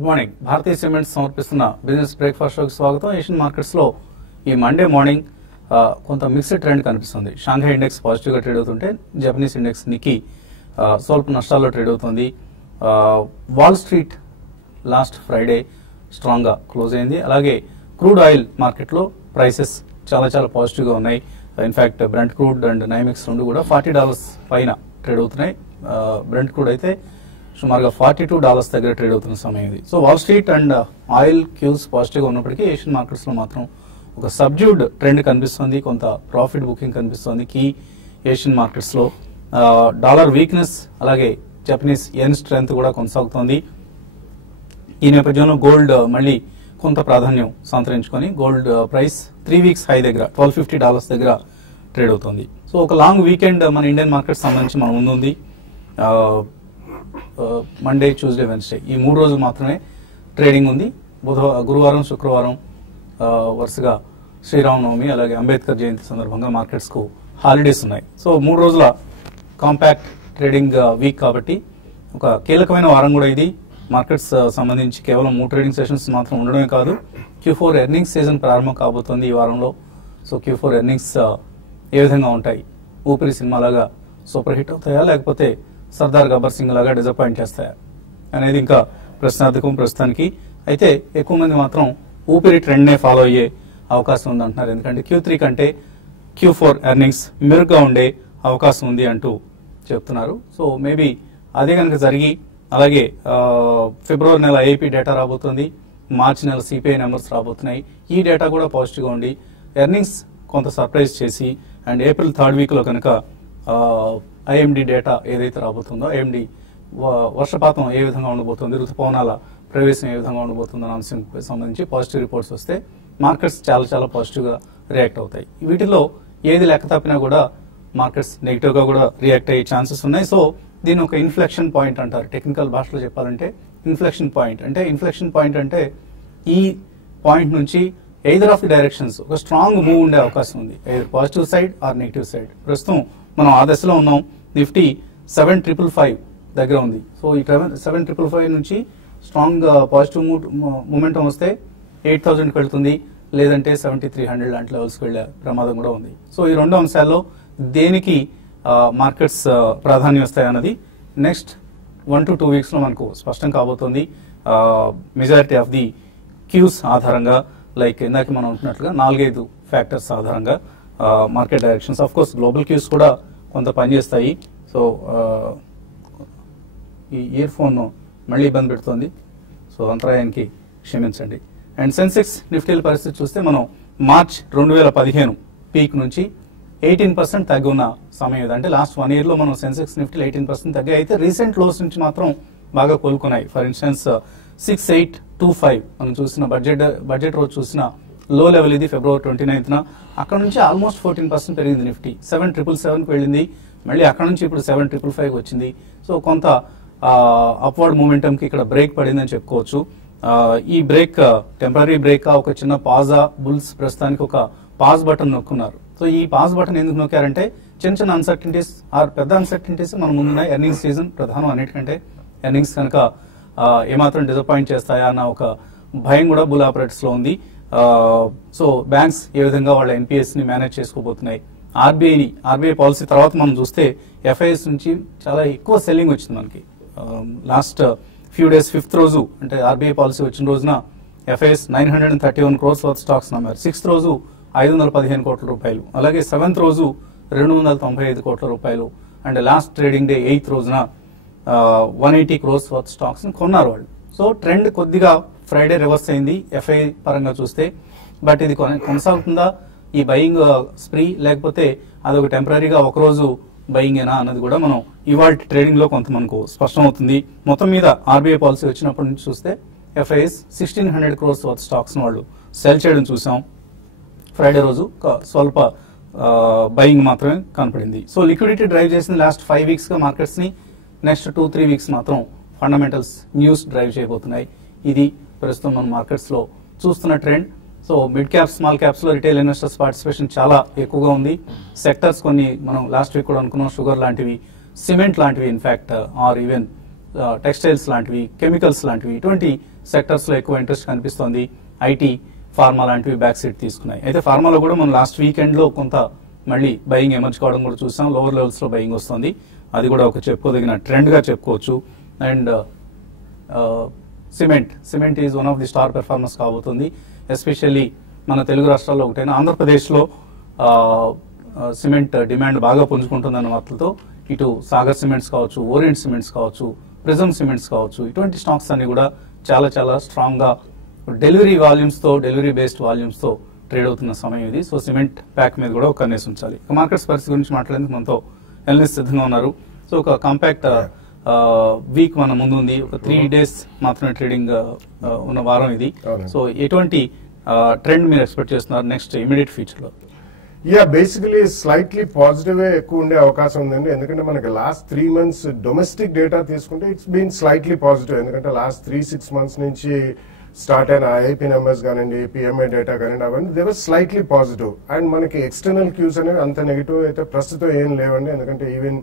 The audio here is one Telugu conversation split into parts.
Good morning. భారతీయ సిమెంట్స్ సమర్పిస్తున్న బిజినెస్ బ్రేక్ఫాస్ట్ షోకి స్వాగతం. ఏషియన్ మార్కెట్స్ లో ఈ మండే మార్నింగ్ కొంత మిక్స్డ్ ట్రెండ్ కనిపిస్తుంది. షాంఘై ఇండెక్స్ పాజిటివ్ గా ట్రేడ్ అవుతుంటే జపనీస్ ఇండెక్స్ నిక్కీ స్వల్ప నష్టాల్లో ట్రేడ్ అవుతుంది. Wall Street last Friday strong గా క్లోజ్ అయింది. అలాగే క్రూడ్ ఆయిల్ మార్కెట్ లో ప్రైసెస్ చాలా పాజిటివ్ గా ఉన్నాయి. In fact Brent crude and NYMEX రెండు కూడా $40 పైన ట్రేడ్ అవుతున్నాయి. బ్రెంట్ క్రూడ్ అయితే సుమారుగా $42 దగ్గర ట్రేడ్ అవుతున్న సమయం ఇది. So Wall Street and oil cues positive గా ఉన్నప్పటికీ ఏషియన్ మార్కెట్స్ లో మాత్రం ఒక సబ్డ్యూడ్ ట్రెండ్ కనిపిస్తుంది. కొంత ప్రాఫిట్ బుకింగ్ కనిపిస్తుంది కీ ఏషియన్ మార్కెట్స్ లో. డాలర్ వీక్నెస్ అలాగే జపనీస్ యెన్ స్ట్రెంత్ కూడా కొనసాగుతోంది. ఈ నేపథ్యంలో గోల్డ్ మళ్ళీ కొంత ప్రాధాన్యం సంతరించుకొని గోల్డ్ ప్రైస్ 3 వీక్స్ హై దగ్గర $1250 దగ్గర ట్రేడ్ అవుతుంది. సో ఒక లాంగ్ వీకెండ్ మన ఇండియన్ మార్కెట్ సంబంధించి మన ముందుంది. మండే, ట్యూస్డే, వెన్స్డే ఈ 3 రోజులు మాత్రమే ట్రేడింగ్ ఉంది. గురువారం, శుక్రవారం వరుసగా శ్రీరామనవమి అలాగే అంబేద్కర్ జయంతి సందర్భంగా మార్కెట్స్ కు హాలిడేస్ ఉన్నాయి. సో 3 రోజుల కాంపాక్ట్ ట్రేడింగ్ వీక్ కాబట్టి ఒక కీలకమైన వారం కూడా ఇది. మార్కెట్స్ సంబంధించి కేవలం 3 ట్రేడింగ్ సెషన్స్ మాత్రం ఉండడమే కాదు, Q4 ఎర్నింగ్స్ సీజన్ ప్రారంభం కాబోతోంది ఈ వారంలో. సో Q4 ఎర్నింగ్స్ ఏ విధంగా ఉంటాయి? ఊపిరి సినిమా లాగా సూపర్ హిట్ అవుతాయా, లేకపోతే సర్దార్ గబ్బర్ సింగ్ లాగా డిసప్పాయింట్ చేస్తాయా అనేది ఇంకా ప్రశ్నార్థకం ప్రస్తుతానికి. అయితే ఎక్కువ మంది మాత్రం ఊపిరి ట్రెండ్ నే ఫాలో అయ్యే అవకాశం ఉంది అంటున్నారు. ఎందుకంటే Q3 కంటే Q4 ఎర్నింగ్స్ మెరుగ్గా ఉండే అవకాశం ఉంది అంటూ చెప్తున్నారు. సో మేబీ అదే కనుక జరిగి, అలాగే ఫిబ్రవరి నెల ఏపీ డేటా రాబోతుంది, మార్చి నెల సిపిఐ నెంబర్స్ రాబోతున్నాయి. ఈ డేటా కూడా పాజిటివ్ గా ఉండి ఎర్నింగ్స్ కొంత సర్ప్రైజ్ చేసి అండ్ ఏప్రిల్ 3rd వీక్ లో కనుక ఐఎండి డేటా ఏదైతే రాబోతుందో, ఐఎండి వర్షపాతం ఏ విధంగా ఉండబోతుంది, ఋతుపవనాల ప్రవేశం ఏ విధంగా ఉండబోతుందో అనే అంశంకి సంబంధించి పాజిటివ్ రిపోర్ట్స్ వస్తే మార్కెట్స్ చాలా పాజిటివ్ గా రియాక్ట్ అవుతాయి. వీటిలో ఏది లెక్క తప్పినా కూడా మార్కెట్స్ నెగిటివ్ గా కూడా రియాక్ట్ అయ్యే ఛాన్సెస్ ఉన్నాయి. సో దీని ఒక ఇన్ఫ్లెక్షన్ పాయింట్ అంటారు. టెక్నికల్ భాషలో చెప్పాలంటే ఇన్ఫ్లెక్షన్ పాయింట్ అంటే ఈ పాయింట్ నుంచి ఎయిదర్ ఆఫ్ ది డైరెక్షన్స్ ఒక స్ట్రాంగ్ మూవ్ ఉండే అవకాశం ఉంది, either positive side or negative side. ప్రస్తుతం మనం ఆ దశలో ఉన్నాం. నిఫ్టీ 7555 దగ్గర ఉంది. సో ఈ 7555 నుంచి స్ట్రాంగ్ పాజిటివ్ మూమెంటం వస్తే 8000కి వెళ్తుంది, లేదంటే 7300 లాంటి లెవెల్స్కి వెళ్లే ప్రమాదం కూడా ఉంది. సో ఈ 2 అంశాల్లో దేనికి మార్కెట్స్ ప్రాధాన్యం వస్తాయన్నది నెక్స్ట్ 1 to 2 వీక్స్ లో మనకు స్పష్టం కాబోతోంది. మెజారిటీ ఆఫ్ ది క్యూస్ ఆధారంగా, లైక్ ఇందాక మనం అంటున్నట్లుగా 4-5 ఫ్యాక్టర్స్ ఆధారంగా market directions. Of course global cues కూడా కొంత పనిచేస్తాయి. సో ఈ ఇయర్ ఫోన్ మళ్ళీ ఇబ్బంది పెడుతోంది, సో అంతరాయానికి క్షమించండి. అండ్ సెన్సెక్స్ నిఫ్టీల పరిస్థితి చూస్తే మనం మార్చ్ 2015 పీక్ నుంచి 18% తగ్గి ఉన్న సమయం ఇది. అంటే లాస్ట్ 1 year లో మనం సెన్సెక్స్ నిఫ్టీలు 18% తగ్గాయి. అయితే రీసెంట్ లోస్ నుంచి మాత్రం బాగా కోలుకున్నాయి. ఫర్ ఇన్స్టెన్స్ 6825 మనం చూసిన బడ్జెట్ రోజు చూసిన లో లెవెల్ ఇది, ఫిబ్రవరి 29న. అక్కడ నుంచి ఆల్మోస్ట్ 14% పెరిగింది నిఫ్టీ. 7777కి వెళ్ళింది, మళ్ళీ అక్కడ నుంచి ఇప్పుడు 7555కి వచ్చింది. సో కొంత అప్వర్డ్ మూమెంటం కి ఇక్కడ బ్రేక్ పడిందని చెప్పుకోవచ్చు. ఈ బ్రేక్ టెంపరీ బ్రేక్, ఒక చిన్న పాజా, బుల్స్ ప్రస్తుతానికి ఒక పాజ్ బటన్ నొక్కున్నారు. సో ఈ పాజ్ బటన్ ఎందుకు నొక్కారంటే చిన్న అన్సర్టనిటీస్ ఆర్ పెద్ద అన్సర్టనిటీస్ మన ముందున్నాయి. ఎర్నింగ్స్ సీజన్ ప్రధానం అన్నిటికంటే. ఎర్నింగ్స్ కనుక ఏమాత్రం డిసప్పాయింట్ చేస్తాయా అన్న ఒక భయం కూడా బుల్ ఆపరేటర్స్ లో ఉంది. సో బ్యాంక్స్ ఏ విధంగా వాళ్ళ ఎన్పిఎస్ ని మేనేజ్ చేసుకోబోతున్నాయి. ఆర్బీఐ పాలసీ తర్వాత మనం చూస్తే ఎఫ్ఐఎస్ నుంచి చాలా ఎక్కువ సెల్లింగ్ వచ్చింది మనకి. లాస్ట్ ఫ్యూ డేస్ 5th రోజు అంటే ఆర్బీఐ పాలసీ వచ్చిన రోజున ఎఫ్ఐఎస్ 931 crores వర్త్ స్టాక్స్ నమ్మారు. 6th రోజు 515 కోట్ల రూపాయలు, అలాగే 7th రోజు 295 కోట్ల రూపాయలు, and last trading day 8th రోజున 180 crores వర్త్ స్టాక్స్ కొన్నారు వాళ్ళు. సో ట్రెండ్ కొద్దిగా ఫ్రైడే రివర్స్ అయింది ఎఫ్ఐ పరంగా చూస్తే. బట్ ఇది కొనసాగుతుందా ఈ బయింగ్ స్ప్రీ, లేకపోతే అదొక టెంపరీగా ఒకరోజు బయింగ్ ఏనా అన్నది కూడా మనం ఇవాళ ట్రేడింగ్ లో కొంత మనకు స్పష్టం అవుతుంది. మొత్తం మీద ఆర్బీఐ పాలసీ వచ్చినప్పటి నుంచి చూస్తే ఎఫ్ఐఎస్ 1600 crores వర్త్ స్టాక్స్ వాళ్ళు సెల్ చేయడం చూసాం. ఫ్రైడే రోజు స్వల్ప బయింగ్ మాత్రమే కనపడింది. సో లిక్విడిటీ డ్రైవ్ చేసిన లాస్ట్ 5 వీక్స్ గా మార్కెట్స్ ని. నెక్స్ట్ 2-3 వీక్స్ మాత్రం ఫండమెంటల్స్ న్యూస్ డ్రైవ్ చేయబోతున్నాయి. ఇది ప్రస్తుతం మన మార్కెట్స్ లో చూస్తున్న trend. So mid caps, small caps లో రిటైల్ ఇన్వెస్టర్స్ పార్టిసిపేషన్ చాలా ఎక్కువగా ఉంది. సెక్టర్స్ కొన్ని మనం లాస్ట్ వీక్ కూడా అనుకున్నాం, షుగర్ లాంటివి, సిమెంట్ లాంటివి, ఇన్ఫాక్ట్ ఆర్ ఈవెన్ టెక్స్టైల్స్ లాంటివి, కెమికల్స్ లాంటివి, ఇటువంటి సెక్టర్స్ లో ఎక్కువ ఇంట్రెస్ట్ కనిపిస్తోంది. ఐటీ, ఫార్మా లాంటివి బ్యాక్ సీట్ తీసుకున్నాయి. అయితే ఫార్మాలో కూడా మనం లాస్ట్ వీకెండ్ లో కొంత మళ్ళీ బయింగ్ ఎమర్జ్ కావడం కూడా చూసాం. లోవర్ లెవెల్స్ లో బయింగ్ వస్తుంది. అది కూడా ఒక చెప్పుకోదగిన ట్రెండ్ గా చెప్పుకోవచ్చు. And cement is one of the star performance కాబోతుంది. ఎస్పెషల్లీ మన తెలుగు రాష్ట్రాల్లో ఒకటైనా ఆంధ్రప్రదేశ్లో సిమెంట్ డిమాండ్ బాగా పుంజుకుంటుందన్న వార్తలతో ఇటు సాగర్ సిమెంట్స్ కావచ్చు, ఓరియంట్ సిమెంట్స్ కావచ్చు, ప్రిజమ్ సిమెంట్స్ కావచ్చు, ఇటువంటి స్టాక్స్ అన్ని కూడా చాలా చాలా స్ట్రాంగ్ గా డెలివరీ బేస్డ్ వాల్యూమ్స్ తో ట్రేడ్ అవుతున్న సమయం ఇది. సో సిమెంట్ ప్యాక్ మీద కూడా ఒక కన్నేసి ఉంచాలి. మార్కెట్స్ పరిస్థితి గురించి మాట్లాడేందుకు మనతో ఎనలిస్ట్ సిద్ధంగా ఉన్నారు. సో ఒక కాంపాక్ట్ వీక్ మన ముందు ఉంది. ఒక 3 days మాత్రమే ట్రేడింగ్ ఉన్న వారం ఇది. సో ఎటువంటి ట్రెండ్ మీరు ఎక్స్పెక్ట్ చేస్తున్నారు నెక్స్ట్ ఇమీడియట్ ఫ్యూచర్ లో? బేసికలీ స్లైట్లీ పాజిటివ్ ఎక్కువ ఉండే అవకాశం ఉందండి. ఎందుకంటే మనకి లాస్ట్ 3 months డొమెస్టిక్ డేటా తీసుకుంటే ఇట్స్ బీన్ స్లైట్లీ పాజిటివ్. ఎందుకంటే లాస్ట్ 3-6 months నుంచి స్టార్ట్ అయిన ఐఐపీ నెంబర్స్ కానివ్వండి, పిఎంఐ డేటా కానివ్వండి, అవన్నీ they were slightly positive. And మనకి ఎక్స్టర్నల్ క్యూస్ అనేవి అంత నెగిటివ్ అయితే ప్రస్తుతం ఏం లేవండి. ఎందుకంటే ఈవెన్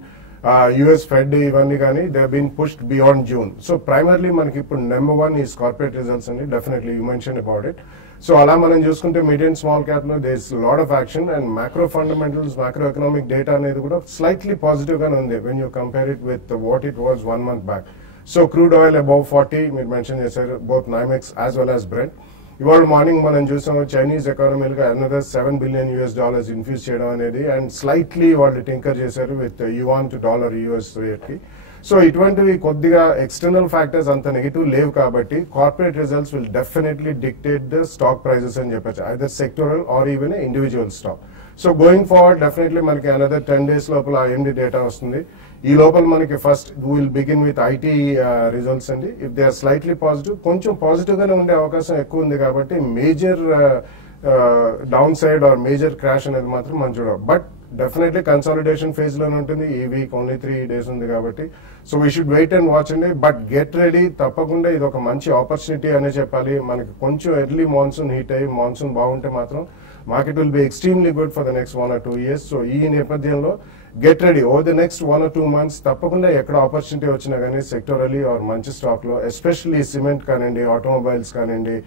యుఎస్ ఫెడ్ ఇవన్నీ కానీ they been pushed beyond June. So primarily మనకి ఇప్పుడు నెంబర్ 1 ఈస్ కార్పొరేట్ రిజల్ట్స్ అండి. Definitely you mention about it. So అలా మనం చూసుకుంటే మిడ్ అండ్ స్మాల్ క్యాప్ లో there is lot of action. And macro fundamentals, macro economic data అనేది కూడా స్లైట్లీ పాజిటివ్ గానే ఉంది when you compare it with what it was 1 month back. So crude oil above 40 మీరు మెన్షన్ చేశారు, both NYMEX as well as Brent. ఇవాళ మార్నింగ్ మనం చూసాము చైనీస్ ఎకానమీలుగా అనదర్ $7 billion ఇన్ఫ్యూజ్ చేయడం అనేది. అండ్ స్లైట్లీ వాళ్ళు టింకర్ చేశారు with yuan to dollar US rate కి. సో ఇటువంటివి కొద్దిగా ఎక్స్టర్నల్ ఫ్యాక్టర్స్ అంత నెగిటివ్ లేవు కాబట్టి corporate results will definitely dictate the stock prices అని చెప్పచ్చు, either sectoral or even individual stock. So going forward definitely మనకి అనదర్ 10 days లోపల ఎండి డేటా వస్తుంది. ఈ లోపల మనకి first will begin with IT results అండి. If they are slightly positive, కొంచెం పాజిటివ్ గానే ఉండే అవకాశం ఎక్కువ ఉంది కాబట్టి major downside or major crash అనేది మాత్రం మనం చూడాలి. బట్ డెఫినెట్లీ కన్సాలిడేషన్ ఫేజ్ లోనే ఉంటుంది. ఈ వీక్ ఓన్లీ 3 days ఉంది కాబట్టి so we should wait and watch అండి. బట్ గెట్ రెడీ, తప్పకుండా ఇది ఒక మంచి ఆపర్చునిటీ అనే చెప్పాలి. మనకి కొంచెం ఎర్లీ మాన్సూన్ హీట్ అయ్యి మాన్సూన్ బాగుంటే మాత్రం market will be extremely good for the next 1 or 2 years. So ఈ నేపథ్యంలో get ready over the next 1 or 2 months. తప్పకుండా ఎక్కడ ఆపర్చునిటీ వచ్చినా కానీ సెక్టోరలీ ఆర్ మంచి స్టాక్ లో, ఎస్పెషల్లీ సిమెంట్ కానివ్వండి, ఆటోమొబైల్స్ కానివ్వండి,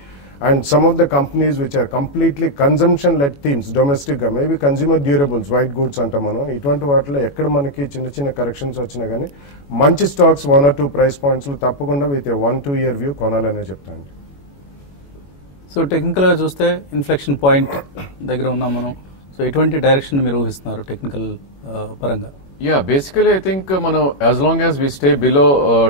and some of the companies which are completely consumption led themes domestic ga maybe consumer durables, white goods anta mano iటువంటి వాటిలో ఎక్కడ మనకి చిన్న చిన్న కరెక్షన్స్ వచ్చినా గానీ మంచి స్టాక్స్ 1 or 2 ప్రైస్ పాయింట్స్ లో తప్పకుండా విత్ 1-2 year వ్యూ కొనాలనే చెప్తాను. సో టెక్నికల్ గా చూస్తే ఇన్ఫ్లెక్షన్ పాయింట్ దగ్గర ఉన్నాం మనం. సో ఎటువంటి డైరెక్షన్ మీరు ఊహిస్తున్నారు టెక్నికల్ పరంగా? బేసికలీ ఐ థింక్ మనం as long as we stay below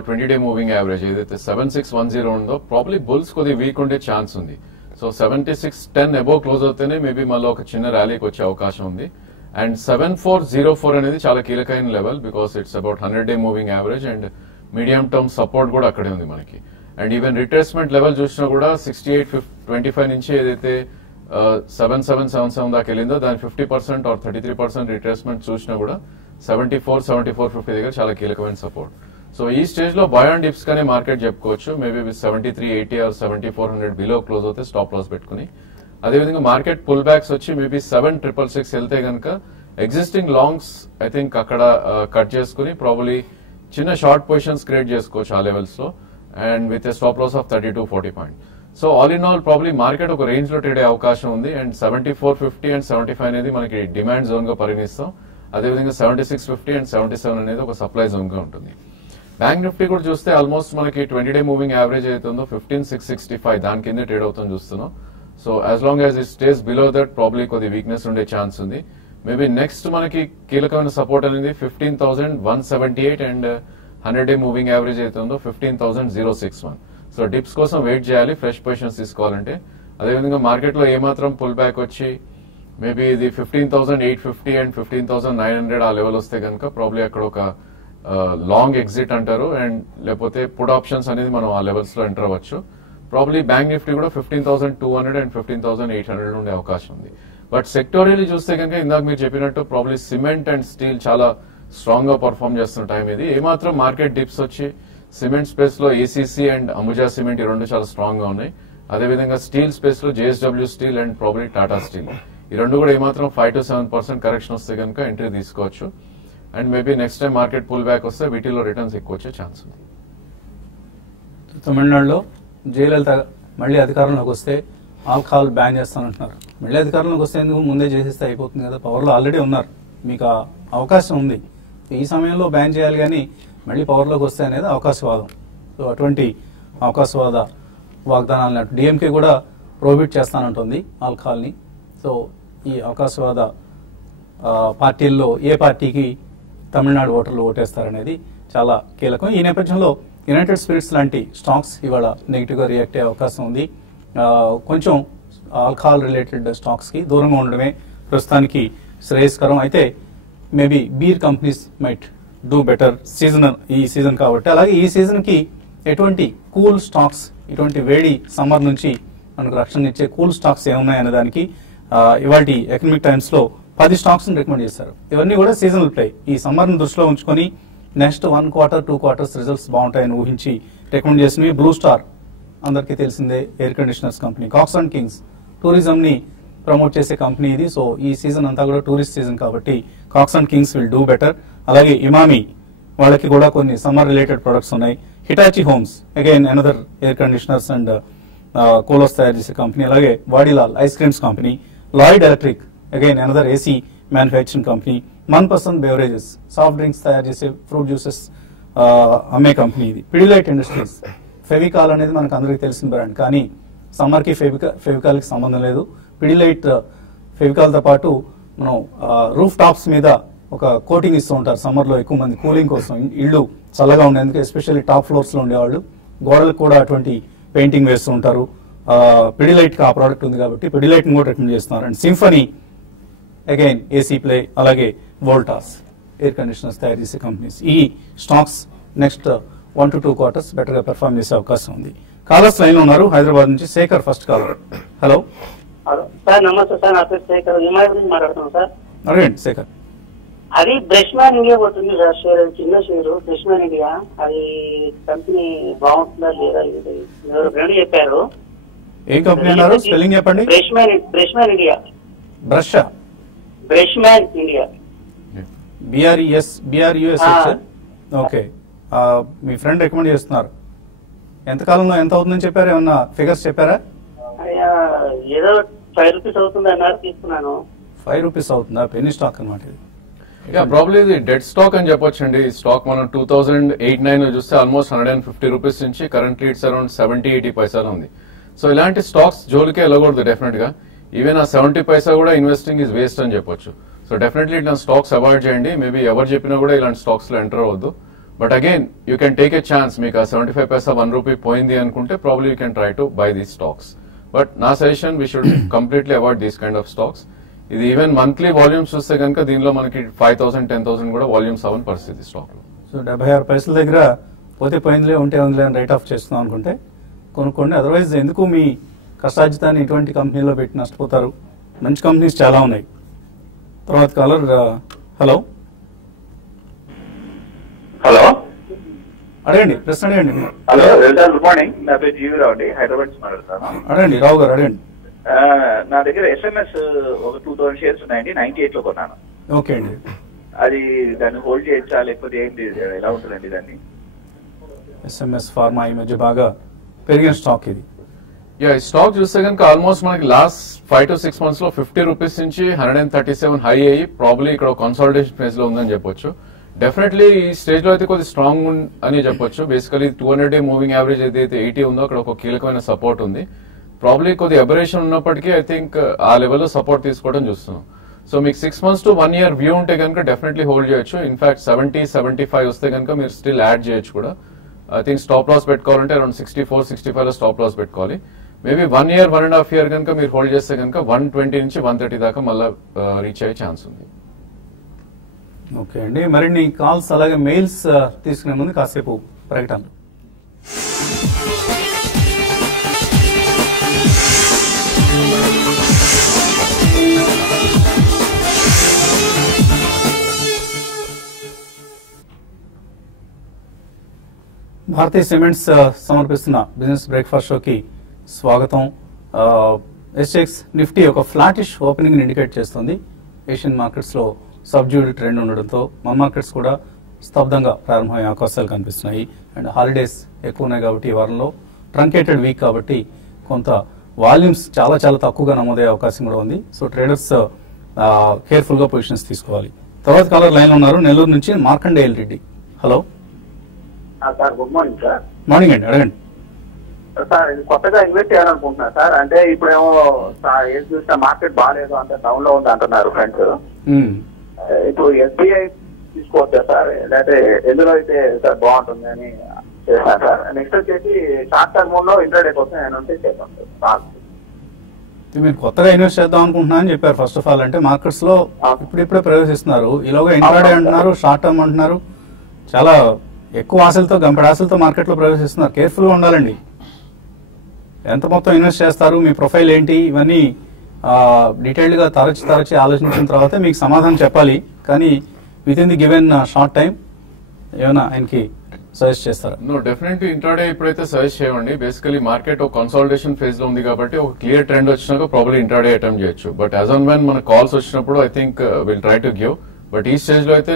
20-day moving average ఏదైతే 7610 ఉందో ప్రాబ్లీ బుల్స్ కొద్దిగా వీక్ ఉండే ఛాన్స్ ఉంది. సో 7610 అబోవ్ క్లోజ్ అవుతేనే మేబీ మళ్ళీ ఒక చిన్న ర్యాలీకి వచ్చే అవకాశం ఉంది. అండ్ 7404 అనేది చాలా కీలకమైన level because it's about 100-day moving average and medium term support కూడా అక్కడే ఉంది మనకి. అండ్ ఈవెన్ రిట్రేస్మెంట్ లెవెల్ చూసినా కూడా 6825 నుంచి ఏదైతే 7777 దాకా వెళ్ళిందో దాని 50% ఆర్ 33% రిట్రేస్మెంట్ చూసినా కూడా 74-7450 దగ్గర చాలా కీలకమైన సపోర్ట్. సో ఈ స్టేజ్ లో బై అండ్ డిప్స్ గానే మార్కెట్ చెప్పుకోవచ్చు. మేబీ 7380 ఆర్ 7400 బిలో క్లోజ్ అవుతే స్టాప్ లాస్ పెట్టుకుని, అదేవిధంగా మార్కెట్ పుల్ బ్యాక్స్ వచ్చి మేబీ 7666 వెళ్తే కనుక ఎగ్జిస్టింగ్ లాంగ్స్ ఐ థింక్ అక్కడ కట్ చేసుకుని ప్రాబబ్లీ చిన్న షార్ట్ పొజిషన్స్ క్రియేట్ చేసుకోవచ్చు ఆ లెవెల్స్ లో and with a stop loss of 3240 point. So all in all probably market ఒక రేంజ్ లో ట్రేడ్ అయ్యే అవకాశం ఉంది. అండ్ 7450 అండ్ 75 అనేది మనకి డిమాండ్ జోన్ గా పరిగణిస్తాం. అదేవిధంగా 7650 అండ్ 77 అనేది ఒక సప్లై జోన్ గా ఉంటుంది. బ్యాంక్ నిఫ్టీ కూడా చూస్తే ఆల్మోస్ట్ మనకి 20-day మూవింగ్ యావరేజ్ అవుతుందో 15665 దాని కింద ట్రేడ్ అవుతుంది చూస్తున్నాం. So as long as it stays below that probably కొద్ది వీక్నెస్ ఉండే ఛాన్స్ ఉంది. మేబీ నెక్స్ట్ మనకి కీలకమైన సపోర్ట్ అనేది 15,178 అండ్ 100-day మూవింగ్ యావరేజ్ అవుతుందో 15,061. సో డిప్స్ కోసం వెయిట్ చేయాలి ఫ్రెష్ పొజిషన్స్ తీసుకోవాలంటే. అదేవిధంగా మార్కెట్ లో ఏమాత్రం పుల్ బ్యాక్ వచ్చి మేబీ ఇది 15,850 అండ్ 15,900 ఆ లెవెల్ వస్తే కనుక ప్రాబ్లీ అక్కడ ఒక లాంగ్ ఎగ్జిట్ అంటారు అండ్ లేకపోతే పుట్ ఆప్షన్స్ అనేది మనం ఆ లెవెల్స్ లో ఎంటర్ అవ్వచ్చు. ప్రాబ్లీ బ్యాంక్ నిఫ్టీ కూడా 15,200 అండ్ 15,800 ఉండే అవకాశం ఉంది. బట్ సెక్టోరియల్ చూస్తే కనుక ఇందాక మీరు చెప్పినట్టు ప్రాబ్లీ సిమెంట్ అండ్ స్టీల్ చాలా స్ట్రాంగ్ గా పర్ఫార్మ్ చేస్తున్న టైం ఇది. ఏమాత్రం మార్కెట్ డిప్స్ వచ్చి సిమెంట్ స్పేస్ లో ఏసీసీ అండ్ అంబుజా సిమెంట్ ఈ రెండు చాలా స్ట్రాంగ్ గా ఉన్నాయి. అదేవిధంగా స్టీల్ స్పేస్ లో JSW steel and probably Tata steel ఈ రెండు కూడా ఏమాత్రం 5-7% కరెక్షన్ వస్తే కనుక ఎంట్రీ తీసుకోవచ్చు. And maybe next time market pull back వస్తే వీటిలో రిటర్న్స్ ఎక్కువ వచ్చే ఛాన్స్ ఉంది. తమిళనాడులో జయలలిత మళ్ళీ అధికారంలోకి వస్తే ఆల్కహాల్ బ్యాన్ చేస్తానంటున్నారు. మళ్ళీ అధికారంలోకి వస్తే ఎందుకు ముందే చేసేస్తే అయిపోతుంది కదా, పవర్లో ఆల్రెడీ ఉన్నారు, మీకు ఆ అవకాశం ఉంది. ఈ సమయంలో బ్యాన్ చేయాలి కానీ మళ్ళీ పవర్లోకి వస్తే అనేది అవకాశవాదం. సో అటువంటి అవకాశవాద వాగ్దానాలను డిఎంకే కూడా ప్రోహిబిట్ చేస్తానంటుంది ఆల్కహాల్ని. సో ఈ అవకాశవాద పార్టీల్లో ఏ పార్టీకి తమిళనాడు ఓటర్లు ఓటేస్తారనేది చాలా కీలకం. ఈ నేపథ్యంలో యునైటెడ్ స్పిరిట్స్ లాంటి స్టాక్స్ ఇవాళ నెగిటివ్గా రియాక్ట్ అయ్యే అవకాశం ఉంది. కొంచెం ఆల్కహాల్ రిలేటెడ్ స్టాక్స్కి దూరంగా ఉండడమే ప్రస్తుతానికి శ్రేయస్కరం. అయితే maybe beer companies might do better ఈ సీజన్ కాబట్టి. అలాగే ఈ సీజన్కి ఎటువంటి కూల్ స్టాక్స్, ఇటువంటి వేడి సమ్మర్ నుంచి మనకు రక్షణ ఇచ్చే కూల్ స్టాక్స్ ఏమున్నాయనే దానికి ఇవాళ ఎకనామిక్ టైమ్స్లో 10 స్టాక్స్ రికమెండ్ చేశారు. ఇవన్నీ కూడా సీజనల్ ప్లే. ఈ సమ్మర్ను దృష్టిలో ఉంచుకొని నెక్స్ట్ 1 quarter 2 quarters రిజల్ట్స్ బాగుంటాయని ఊహించి రికమెండ్ చేసినవి బ్లూ స్టార్, అందరికీ తెలిసిందే, air conditioners company. Cox and Kings టూరిజంని ప్రమోట్ చేసే కంపెనీ ఇది. సో ఈ సీజన్ అంతా కూడా టూరిస్ట్ సీజన్ కాబట్టి Cox and Kings will do better. అలాగే ఇమామి, వాళ్ళకి కూడా కొన్ని సమ్మర్ రిలేటెడ్ ప్రొడక్ట్స్ ఉన్నాయి. Hitachi homes, again another air conditioners and coolers తయారు చేసే కంపెనీ. అలాగే Vadilal ice creams company. Lloyd electric, again another AC manufacturing company. Manpasand beverages, soft drinks తయారు చేసే ఫ్రూట్ జ్యూసెస్ అమ్మే కంపెనీ ఇది. పిడిలైట్ ఇండస్ట్రీస్, ఫెవికాల్ అనేది మనకు అందరికీ తెలిసిన బ్రాండ్, కానీ సమ్మర్కి ఫెవికాల్కి సంబంధం లేదు. పిడిలైట్ ఫెవికాల్తో పాటు మనం రూఫ్ టాప్స్ మీద ఒక కోటింగ్ ఇస్తూ ఉంటారు సమ్మర్లో ఎక్కువ మంది కూలింగ్ కోసం, ఇళ్ళు చల్లగా ఉండేందుకు, ఎస్పెషల్లీ టాప్ ఫ్లోర్స్లో ఉండేవాళ్ళు. గోడలకు కూడా అటువంటి పెయింటింగ్ వేస్తూ ఉంటారు. పిడిలైట్కి ఆ ప్రోడక్ట్ ఉంది కాబట్టి పిడిలైట్ని కూడా రికమెండ్ చేస్తున్నారు. And Symphony, again AC play. అలాగే వోల్టాస్, ఎయిర్ కండిషనర్స్ తయారు చేసే కంపెనీస్. ఈ స్టాక్స్ నెక్స్ట్ 1 to 2 quarters బెటర్గా పెర్ఫార్మ్ చేసే అవకాశం ఉంది. కాలర్స్ లైన్లో ఉన్నారు. హైదరాబాద్ నుంచి Shekhar first caller. Hello sir, నమస్తే సార్. నా పేరు శేఖర్, హిమాయ గురించి మాట్లాడుతున్నాం సార్. అడగండి శేఖర్. అది బ్రష్ మ్యాన్ ఇండియా పోతుంది సార్, షేర్ చిన్న షేరు బ్రష్ మ్యాన్ ఇండియా. అది కంపెనీ బాగుంటుందా లేదా, ఎవరు ఫ్రెండ్ చెప్పారు. ఏ కంపెనీ అన్నారు, స్పెల్లింగ్ చెప్పండి. Brush Man India. Brush Man India, BRUS. Okay, మీ ఫ్రెండ్ రికమెండ్ చేస్తున్నారు. ఎంతకాలంలో ఎంత అవుతుందని చెప్పారు, ఏమన్నా ఫిగర్స్ చెప్పారా? ఏదో 5 rupees అవుతుంది అన్నారు, తీసుకున్నాను. 5 rupees అవుతుందా? పెన్నీ స్టాక్ అనమాట ఇది. ప్రాబ్లీ ఇది డెడ్ స్టాక్ అని చెప్పొచ్చండి. ఈ స్టాక్ మనం 2008-9 చూస్తే ఆల్మోస్ట్ 150 రూపీస్ నుంచి కరెంట్లీ ఇట్స్ అరౌండ్ 70-80 పైసలు ఉంది. సో ఇలాంటి స్టాక్స్ జోలికే వెళ్ళకూడదు డెఫినెట్ గా. ఈవెన్ ఆ 70 పైసా కూడా ఇన్వెస్టింగ్ ఇస్ వేస్ట్ అని చెప్పొచ్చు. సో డెఫినెట్లీ ఇట్లా స్టాక్స్ అవాయిడ్ చేయండి. మేబీ ఎవరు చెప్పినా కూడా ఇలాంటి స్టాక్స్ లో ఎంటర్ అవ్వద్దు. But again you can take a chance. మీకు ఆ 75 పైసా 1 రూపీ పోయింది అనుకుంటే probably you can try to buy these stocks. But నా suggestion we should completely avoid these kind of stocks. ఇది ఈవెన్ మంత్లీ వాల్యూమ్స్ చూస్తే కనుక దీనిలో మనకి 5,000, 10,000 కూడా వాల్యూమ్స్ అవ్వని పరిస్థితి స్టాక్ లో. సో 76 పైసల దగ్గర పోతే పోయిందిలే, ఉంటే ఉందిలే అని రైట్ ఆఫ్ చేస్తున్నాం అనుకుంటే కొనుక్కోండి. అదర్వైజ్ ఎందుకు మీ కష్టార్జితాన్ని ఇటువంటి కంపెనీలో పెట్టి నష్టపోతారు? మంచి కంపెనీస్ చాలా ఉన్నాయి. తర్వాత కాలర్. హలో హలో అడగండి, ప్రశ్న అడగండి. Hello good morning. నా పేరు జీవీరావు అండి, హైదరాబాద్ నుంచి మాట్లాడుతాను. అడగండి రావు గారు, అడగండి. నా దగ్గర SMS ఒక 2,000 shares ఉన్నాయండి, 98 లో కొన్నాను. ఓకే అండి. అది దాన్ని హోల్డ్ చేయొచ్చా లేకపోతే ఏంటి, ఎలా ఉంటుందండి దాన్ని? SMS ఫార్మా ఈ మధ్య బాగా పెరిగిన స్టాక్ ఇది. ఈ స్టాక్ చూస్తే కనుక ఆల్మోస్ట్ మనకి లాస్ట్ 5 to 6 months లో 50 రూపీస్ నుంచి 137 హై అయ్యి ప్రాబ్లీ ఇక్కడ కన్సాలిడేషన్ ఫేజ్ లో ఉందని చెప్పొచ్చు. డెఫినెట్లీ ఈ స్టేజ్ లో అయితే కొద్ది స్ట్రాంగ్ అని చెప్పొచ్చు. బేసికలీ 200-day మూవింగ్ యావరేజ్ ఏదైతే 80 ఉందో అక్కడ ఒక కీలకమైన సపోర్ట్ ఉంది. ప్రాబ్లీ కొద్ది అబరేషన్ ఉన్నప్పటికీ ఐ థింక్ ఆ లెవెల్లో సపోర్ట్ తీసుకోవడం చూస్తున్నాం. సో మీకు 6 months to 1 year వ్యూ ఉంటే కనుక డెఫినెట్లీ హోల్డ్ చేయొచ్చు. ఇన్ఫాక్ట్ 70-75 వస్తే కనుక మీరు స్టిల్ యాడ్ చేయొచ్చు కూడా. ఐ థింక్ స్టాప్ లాస్ పెట్టుకోవాలంటే అరౌండ్ 64-65 లో స్టాప్ లాస్ పెట్టుకోవాలి. మేబీ 1 year, 1.5 year కనుక మీరు హోల్డ్ చేస్తే కనుక 120 నుంచి 130 దాకా మళ్ళీ రీచ్ అయ్యే ఛాన్స్ ఉంది. ఓకే అండి, మరిన్ని కాల్స్ అలాగే మెయిల్స్ తీసుకునే ముందు కాసేపు ప్రకటనలు. భారతీయ సిమెంట్స్ సమర్పిస్తున్న బిజినెస్ బ్రేక్ఫాస్ట్ షోకి స్వాగతం. SGX నిఫ్టీ ఒక ఫ్లాటిష్ ఓపెనింగ్ ఇండికేట్ చేస్తుంది. ఏషియన్ మార్కెట్స్ లో సబ్జ్యూడ్ ట్రెండ్ ఉండడంతో మన మార్కెట్స్ కూడా స్తబ్దంగా ప్రారంభమయ్యే అవకాశాలు కనిపిస్తున్నాయి. అండ్ హాలిడేస్ ఎక్కువ ఉన్నాయి కాబట్టి ఈ వారంలో ట్రంకేటెడ్ వీక్ కాబట్టి కొంత వాల్యూమ్స్ చాలా చాలా తక్కువగా నమోదయ్యే అవకాశం కూడా ఉంది. సో ట్రేడర్స్ కేర్ఫుల్ గా పొజిషన్స్ తీసుకోవాలి. తర్వాత కాలర్ లైన్ లో ఉన్నారు నెల్లూరు నుంచి Markandeyulu Reddy. Hello sir, good morning sir. Morning అండి, అడగండి. సార్, ఇది కొత్తగా ఇన్వెస్ట్ చేయాలనుకుంటున్నా సార్. అంటే ఇప్పుడేమో ఏం చూస్తే మార్కెట్ బాగాలేదు, అంత డౌన్ లో ఉంది అంటున్నారు ఫ్రెండ్స్. ఇప్పుడు ఎస్బీఐ తీసుకోవచ్చా సార్, లేకపోతే ఎందులో అయితే సార్ బాగుంటుంది అని చేస్తాను సార్. నెక్స్ట్ వచ్చేసి షార్ట్ టర్మ్ లో ఇంట్రాడే కోసం నేను ఉంటే చేద్దాం సార్. మీరు కొత్తగా ఇన్వెస్ట్ చేద్దాం అనుకుంటున్నా అని చెప్పారు. ఫస్ట్ ఆఫ్ ఆల్ అంటే మార్కెట్స్ లో ఇప్పుడిప్పుడే ప్రవేశిస్తున్నారు. ఈలోగా ఇంట్రాడే అంటున్నారు, షార్ట్ టర్మ్ అంటున్నారు. చాలా ఎక్కువ ఆశలతో గంపెడ ఆశలతో మార్కెట్ లో ప్రవేశిస్తున్నారు. కేర్ఫుల్ గా ఉండాలండి. ఎంత మొత్తం ఇన్వెస్ట్ చేస్తారు, మీ ప్రొఫైల్ ఏంటి, ఇవన్నీ డీటెయిల్డ్ గా తరచి ఆలోచించిన తర్వాత మీకు సమాధానం చెప్పాలి. కానీ with in the given short time ఏమైనా ఆయనకి సజెస్ట్ చేస్తారా? నో, డెఫినెట్లీ ఇంట్రాడే ఇప్పుడైతే సజెస్ట్ చేయండి. బేసికలీ మార్కెట్ ఒక కన్సాలిడేషన్ ఫేజ్ లో ఉంది కాబట్టి ఒక క్లియర్ ట్రెండ్ వచ్చినాక ప్రాబ్లీ ఇంట్రాడే అటెంప్ట్ చేయొచ్చు. బట్ యాజ్ ఆన్ వెన్ మన కాల్స్ వచ్చినప్పుడు I think will try to give. But ఈ స్టేజ్ లో అయితే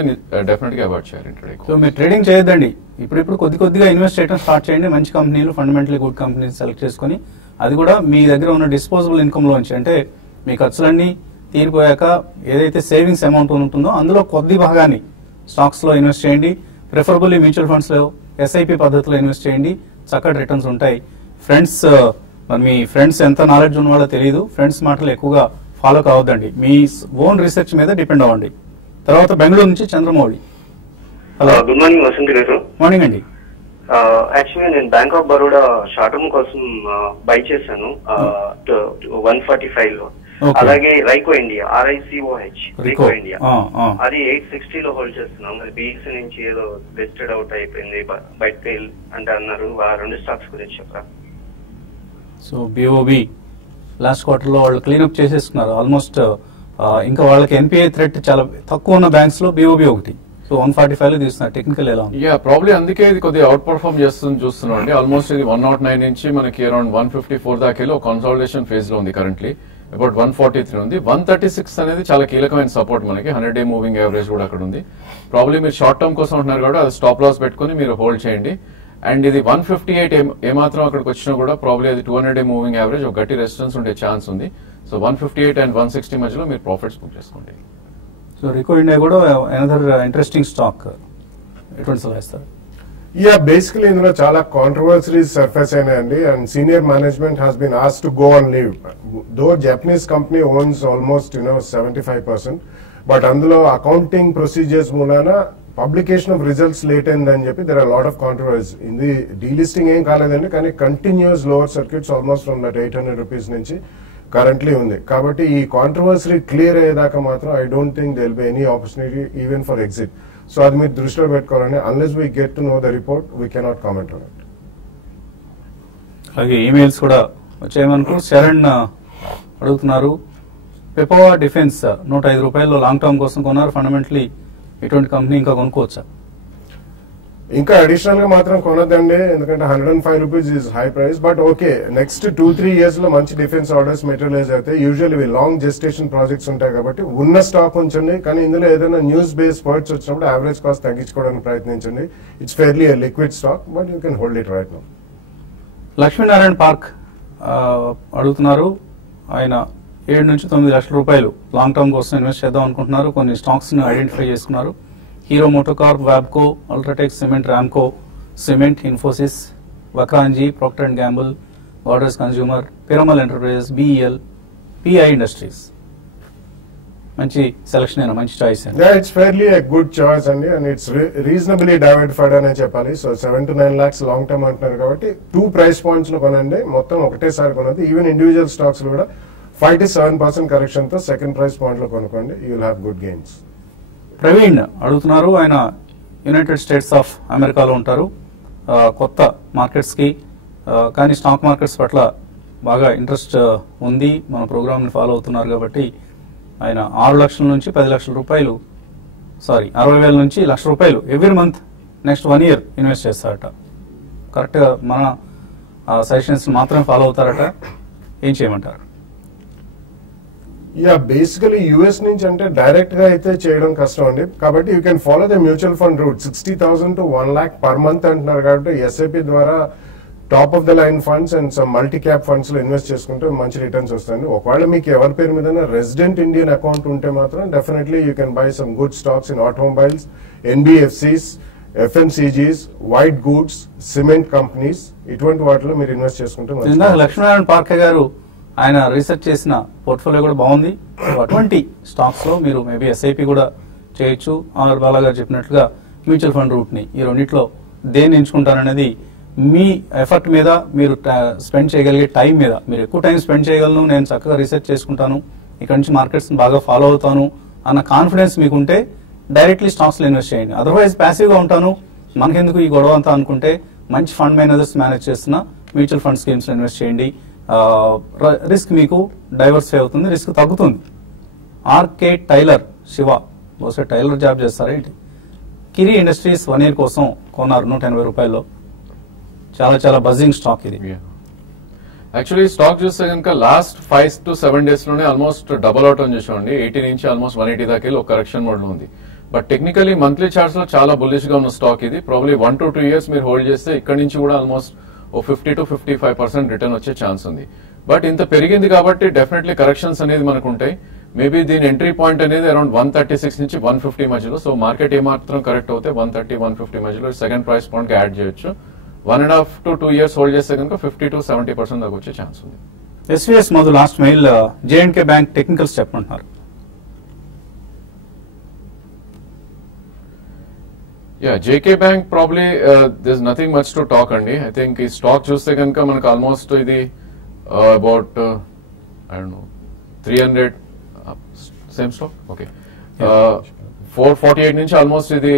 డెఫినెట్ గా అవాయిడ్ చేయాలి ఇంట్రాడే. సో మీరు ట్రేడింగ్ చేయొద్దండి. ఇప్పుడు కొద్దిగా ఇన్వెస్ట్ చేయడం స్టార్ట్ చేయండి. మంచి కంపెనీలు, ఫండమెంటలీ గుడ్ కంపెనీస్ సెలెక్ట్ చేసుకుని, అది కూడా మీ దగ్గర ఉన్న డిస్పోజబుల్ ఇన్కమ్ లోంచి, అంటే మీ ఖర్చులన్నీ తీరిపోయాక ఏదైతే సేవింగ్స్ అమౌంట్ ఉంటుందో అందులో కొద్ది భాగాన్ని స్టాక్స్ లో ఇన్వెస్ట్ చేయండి. ప్రిఫరబుల్లీ మ్యూచువల్ ఫండ్స్ లో ఎస్ఐపి పద్ధతిలో ఇన్వెస్ట్ చేయండి. చక్కటి రిటర్న్స్ ఉంటాయి. ఫ్రెండ్స్, మరి మీ ఫ్రెండ్స్ ఎంత నాలెడ్జ్ ఉన్న వాళ్ళో తెలియదు. ఫ్రెండ్స్ మాటలు ఎక్కువగా ఫాలో కావద్దండి. మీ ఓన్ రీసెర్చ్ మీద డిపెండ్ అవ్వండి. తర్వాత బెంగళూరు నుంచి Chandramouli. Hello, good morning Vasanth garu. Morning అండి. యాక్చువల్గా నేను bank of Baroda short term కోసం బై చేశాను 145 లో. అలాగే Ricoh India, RICOH Ricoh India, అది 860 లో హోల్డ్ చేస్తున్నాం. మరి BSE నుంచి ఏదో లిస్టెడ్ అవుట్ అయిపోయింది, బయటకు అంటే అన్నారు. ఆ రెండు స్టాక్స్ గురించి చెప్పరా? సో BOB లాస్ట్ క్వార్టర్ లో వాళ్ళు క్లీన్అప్ చేసేస్తున్నారు ఆల్మోస్ట్. ఇంకా వాళ్ళకి NPA థ్రెట్ చాలా తక్కువ ఉన్న బ్యాంక్స్ లో BOB ఒకటి. సో 145 లో తీస్తున్నారు. టెక్నికల్ ఎలా ఉంది? ప్రాబ్లీ అందుకే ఇది కొద్దిగా అవుట్ పర్ఫార్మ్ చేస్తుంది చూస్తున్నాం అండి. ఆల్మోస్ట్ ఇది 109 నుంచి మనకి అరౌండ్ 154 దాకా ఒక కన్సాలిడేషన్ ఫేజ్ లో ఉంది. కరెంట్లీ అబౌట్ 143 ఉంది. 136 అనేది చాలా కీలకమైన సపోర్ట్ మనకి. 100-డే మూవింగ్ యావరేజ్ కూడా అక్కడ ఉంది. ప్రాబ్లీ మీరు షార్ట్ టర్మ్ కోసం ఉంటున్నారు కాబట్టి అది స్టాప్ లాస్ పెట్టుకుని మీరు హోల్డ్ చేయండి. అండ్ ఇది 158 ఏమాత్రం అక్కడికి వచ్చినా కూడా ప్రాబ్లీ అది 200-డే మూవింగ్ యావరేజ్ ఒక గట్టి రెసిస్టెన్స్ ఉండే ఛాన్స్ ఉంది. సో 158 అండ్ 160 మధ్యలో మీరు ప్రాఫిట్స్ బుక్ చేసుకోండి. సో రైకో ఇండియా కూడా అనదర్ ఇంట్రెస్టింగ్ స్టాక్. ఎటువంటి సలహా ఇస్తారు? బేసికలీ ఇందులో చాలా కాంట్రవర్సరీస్ సర్ఫేస్ అయినాయండి. And senior management has been asked to go on leave. Though Japanese company owns almost 75%. But అందులో అకౌంటింగ్ ప్రొసీజర్స్ మూలాన పబ్లికేషన్ ఆఫ్ రిజల్ట్స్ లేట్ అయిందని చెప్పి there are lot of controversy. ఇది డీలిస్టింగ్ ఏం కాలేదండి, కానీ continues lower circuits almost from that 800 rupees నుంచి కరెంట్లీ ఉంది. కాబట్టి ఈ కాంట్రవర్సీ క్లియర్ అయ్యేదాకా మాత్రం I don't think they will be any opportunity even for exit. So అది మీరు దృష్టిలో పెట్టుకోవాలని, unless we get to know the report we cannot comment on it. అలాగే ఈమెయిల్స్ కూడా వచ్చాయనుకో. శరణ్ అడుగుతున్నారు, పెపోవా డిఫెన్స్ 105 రూపాయల్లో లాంగ్ టర్మ్ కోసం కొన్నారు. ఫండమెంటలీ ఇటువంటి కంపెనీ ఇంకా కొనుక్కోవచ్చా? ఇంకా అడిషనల్ గా మాత్రం కొనద్దండి, ఎందుకంటే 105 rupees is high price. But okay, next 2-3 years లో మంచి డిఫెన్స్ ఆర్డర్స్ మెటీరియలైజ్ అయితే యూజువల్లీ లాంగ్ జెస్టేషన్ ప్రాజెక్ట్స్ ఉంటాయి కాబట్టి ఉన్న స్టాక్ ఉంచండి. కానీ ఇందులో ఏదైనా న్యూస్ బేస్ పర్ట్స్ వచ్చినప్పుడు యావరేజ్ కాస్ట్ తగ్గించుకోవడానికి ప్రయత్నించండి. It's fairly liquid stock, but you can hold it right now. Lakshminarayana park అడుగుతున్నారు, ఆయన 7 నుంచి 9 లక్షల రూపాయలు లాంగ్ టర్మ్ కోసం ఇన్వెస్ట్ చేద్దాం అనుకుంటున్నారు. కొన్ని స్టాక్స్ ను ఐడెంటిఫై చేసుకున్నారు. హీరో మోటోకార్ప్, వ్యాబ్కో, UltraTech cement, Ramco cement, Infosys, Vakrangee, Procter and Gamble, బార్డర్స్ consumer, Piramal enterprises, BEL, PI industries. మంచి సెలక్షన్ అయినా, మంచి choice. It's fairly a good choice అండి, అండ్ ఇట్స్ రీజనబుల్లీ డైవర్సిఫైడ్ అనే చెప్పాలి. సో 7 to 9 lakhs లాంగ్ టర్మ్ అంటున్నారు కాబట్టి 2 ప్రైస్ పాయింట్స్ లో కొనండి. మొత్తం ఒకటేసారి కొనద్దు. ఈవెన్ ఇండివిజువల్ స్టాక్స్ లో కూడా 5 to 7% కరెక్షన్ తో సెకండ్ ప్రైస్ పాయింట్ లో కొనుక్కోండి. You will have good gains. Praveen అడుగుతున్నారు, ఆయన యునైటెడ్ స్టేట్స్ ఆఫ్ అమెరికాలో ఉంటారు. కొత్త మార్కెట్స్ కి కానీ స్టాక్ మార్కెట్స్ పట్ల బాగా ఇంట్రెస్ట్ ఉంది. మన ప్రోగ్రామ్ ని ఫాలో అవుతున్నారు కాబట్టి ఆయన 6 లక్షల నుంచి 10 లక్షల రూపాయలు 60,000 నుంచి 1,00,000 రూపాయలు every month next 1 year invest చేస్తారట. కరెక్ట్ గా మన సజెషన్స్ మాత్రమే ఫాలో అవుతారట. ఏం చేయమంటారు? యా బేసికలీ యుఎస్ నుంచి అంటే డైరెక్ట్ గా అయితే చేయడం కష్టం అండి. కాబట్టి you can follow the mutual fund route. 60,000 to 1 lakh per month అంటున్నారు కాబట్టి ఎస్ఐపి ద్వారా top of the line funds and some multi cap funds లో ఇన్వెస్ట్ చేసుకుంటే మంచి రిటర్న్స్ వస్తాయండి. ఒకవేళ మీకు ఎవరి పేరు మీద రెసిడెంట్ ఇండియన్ అకౌంట్ ఉంటే మాత్రం definitely you can buy some good stocks in automobiles, NBFCs, FMCGs, white goods, cement companies, ఇటువంటి వాటిలో మీరు ఇన్వెస్ట్ చేసుకుంటే. లక్ష్మీనారాయణ పార్కే గారు ఆయన రీసెర్చ్ చేసిన పోర్ట్ఫోలియో కూడా బాగుంది. అటువంటి స్టాక్స్ లో మీరు మేబీ ఎస్ఐపి కూడా చేయొచ్చు. ఆర్ బాలా గారు చెప్పినట్లుగా మ్యూచువల్ ఫండ్ రూట్ ని ఈ రెండిట్లో దేన్ని ఎంచుకుంటారనేది మీ ఎఫర్ట్ మీద, మీరు స్పెండ్ చేయగలిగే టైం మీద. మీరు ఎక్కువ టైం స్పెండ్ చేయగలను, నేను చక్కగా రీసెర్చ్ చేసుకుంటాను, ఇక్కడ నుంచి మార్కెట్స్ బాగా ఫాలో అవుతాను అన్న కాన్ఫిడెన్స్ మీకుంటే డైరెక్ట్లీ స్టాక్స్ లో ఇన్వెస్ట్ చేయండి. అదర్వైజ్ ప్యాసివ్ గా ఉంటాను, మనకెందుకు ఈ గొడవ అంతా అనుకుంటే మంచి ఫండ్ మేనేజర్స్ మేనేజ్ చేస్తున్న మ్యూచువల్ ఫండ్ స్కీమ్స్ లో ఇన్వెస్ట్ చేయండి. రిస్క్ మీకు డైవర్సిఫై అవుతుంది, రిస్క్ తగ్గుతుంది. ఆర్కే టైలర్ శివ, బహుశా టైలర్ జాబ్ చేస్తారేంటి? కిరి ఇండస్ట్రీస్ 1 year కోసం కొన్నారు 180 రూపాయల్లో. చాలా చాలా బజింగ్ స్టాక్ ఇది. యాక్చువల్లీ స్టాక్ చూస్తే కనుక లాస్ట్ 5 to 7 days లోనే ఆల్మోస్ట్ డబల్ అవుట్ అని చూసామండి. 80 నుంచి ఆల్మోస్ట్ 180 దాకా వెళ్ళి ఒక కరెక్షన్ మోడ్ లో ఉంది. బట్ టెక్నికలీ మంత్లీ చార్ట్స్ లో చాలా బుల్లిష్ గా ఉన్న స్టాక్ ఇది. ప్రాబ్లీ 1 to 2 years మీరు హోల్డ్ చేస్తే ఇక్కడ నుంచి కూడా ఆల్మోస్ట్ 50 to 55% రిటర్న్ వచ్చే ఛాన్స్ ఉంది. బట్ ఇంత పెరిగింది కాబట్టి డెఫినెట్లీ కరెక్షన్స్ అనేది మనకు ఉంటాయి. మేబీ దీని ఎంట్రీ పాయింట్ అనేది అరౌండ్ 136 నుంచి 150 మధ్యలో. సో మార్కెట్ ఏమాత్రం కరెక్ట్ అవుతే 130, 150 మధ్యలో సెకండ్ ప్రైస్ పాయింట్ కి యాడ్ చేయొచ్చు. 1.5 to 2 years హోల్డ్ చేస్తే కనుక 50 to 70% దాకా వచ్చే ఛాన్స్ ఉంది. SVS Madhu last mail J and K bank technicals చెప్పమంటున్నారు. Yeah, JK Bank probably there's nothing much to talk andi. I think ఈ స్టాక్ చూస్తే కనుక మనకు ఆల్మోస్ట్ ఇది about I don't know 300 same stock okay 448 నుంచి ఆల్మోస్ట్ ఇది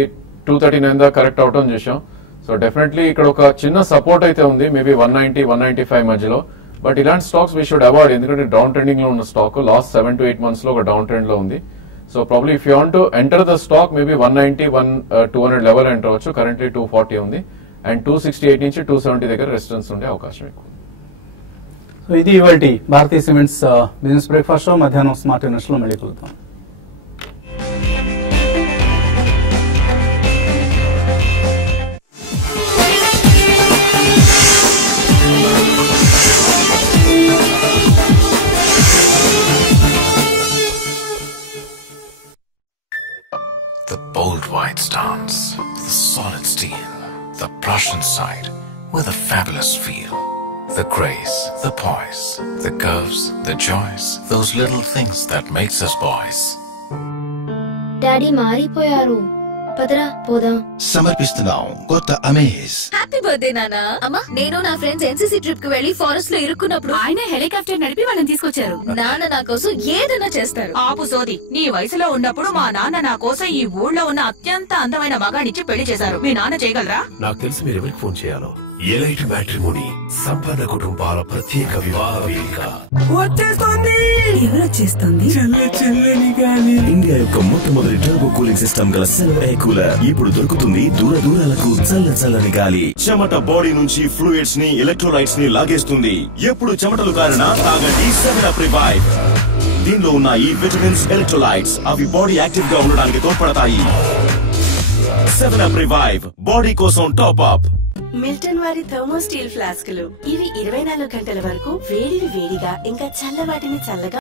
239 దాకా కరెక్ట్ అవటం చూసాం. సో డెఫినెట్లీ ఇక్కడ ఒక చిన్న సపోర్ట్ అయితే ఉంది, మేబీ 190, 195 మధ్యలో. బట్ ఇలాంటి స్టాక్స్ వీ షుడ్ అవాయిడ్, ఎందుకంటే డౌన్ ట్రెండింగ్ లో ఉన్న స్టాక్ లాస్ట్ 7 to 8 months లో ఒక డౌన్ ట్రెండ్ లో ఉంది. So probably if you want to enter the stock, maybe 190, 200 level enter అవచ్చు. Currently 240 ఉంది and 268 నుంచి 270 దగ్గర రెసిస్టెన్స్ ఉండే అవకాశం ఎక్కువ. సో ఇది ఇవాల్టి భారతీయ సిమెంట్స్ బిజినెస్ బ్రేక్ఫాస్ట్ షో. మధ్యాహ్నం స్మార్ట్ ఇన్వెస్ట్ లో మళ్ళీ కలుద్దాం. Bold white stance, the solid steel, the Prussian side with a fabulous feel. The grace, the poise, the curves, the joys, those little things that makes us boys. Daddy మారిపోయారు, పదరా పోదాం. సమర్పిస్తున్నాం కొత్త అమేజ్. హ్యాపీ బర్త్డే నానా. అమ్మా, నేను నా ఫ్రెండ్స్ ఎన్సీసీ ట్రిప్ కి వెళ్లి ఫారెస్ట్ లో ఇరుక్కున్నప్పుడు ఆయన హెలికాప్టర్ నడిపి వాళ్ళని తీసుకొచ్చారు. నాన్న నా కోసం ఏదైనా చేస్తారు. ఆపు సోది. నీ వయసులో ఉన్నప్పుడు మా నాన్న నా కోసం ఈ ఊళ్ళో ఉన్న అత్యంత అందమైన మగాడిచ్చి పెళ్లి చేశారు. మీ నాన్న చేయగలరా? నాకు తెలిసి మీరు ఎవరికి ఫోన్ చేయాలో. ఎలైట్ మ్యాట్రిమోనీ, సంపన్న కుటుంబాల ప్రత్యేక వివాహ వేదిక. వచ్చేస్తుంది. ఎవరు చేస్తుంది? చల్లని గాలి. ఇండియా యొక్క మొట్టమొదటి టర్బో కూలింగ్ సిస్టమ్ గల సెల్ఫ్ ఎయిర్ కూలర్ ఇప్పుడు దొరుకుతుంది. దూరాలకు చల్లని గాలి. చెమట బాడీ నుంచి ఫ్లూయిడ్స్ ని, ఎలక్ట్రోలైట్స్ ని లాగేస్తుంది. ఎప్పుడు చెమటలు కారణా తాగండి 7up Revive. దీనిలో ఉన్న ఈ విటమిన్స్, ఎలక్ట్రోలైట్స్ అవి బాడీ యాక్టివ్ గా ఉండడానికి తోడ్పడతాయి. 7up Revive, బాడీ కోసం టాప్ అప్. మిల్టన్ వారి థర్మో స్టీల్ ఫ్లాస్కులు. ఇవి 24 గంటల వరకు వేడిగా ఇంకా చల్లవాటిని చల్లగా